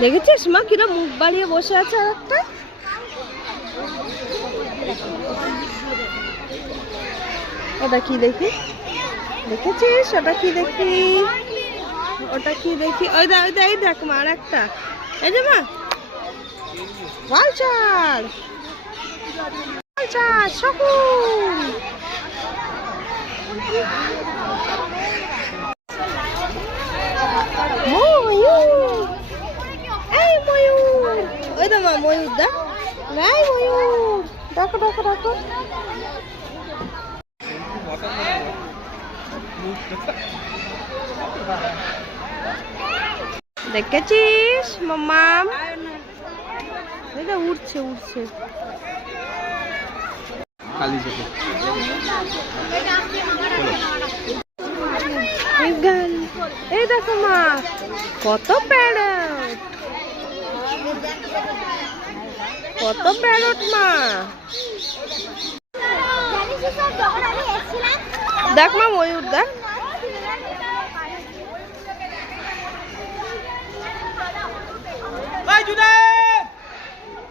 দেখেছিস মা কিরম মুখ বাড়িয়ে বসে আছে আর একটা। ওটা কি দেখি, দেখেছিস ওটা কি দেখি, ওটা কি দেখি, ওই দা এই দেখ মা আর একটা, এই যে মা ভালচার, ভালচার শকুন। ময়ূর, এই ময়ূর, ওই তো মা ময়ূর দেখ, নাই ময়ূর, দেখো দেখো দেখো। দেখেছিস মাম্মাম, এটা উঠছে উঠছে। এই দেখো মা কত প্যারট, কত প্যারট মা। দেখ মা ময়ূর দেখ।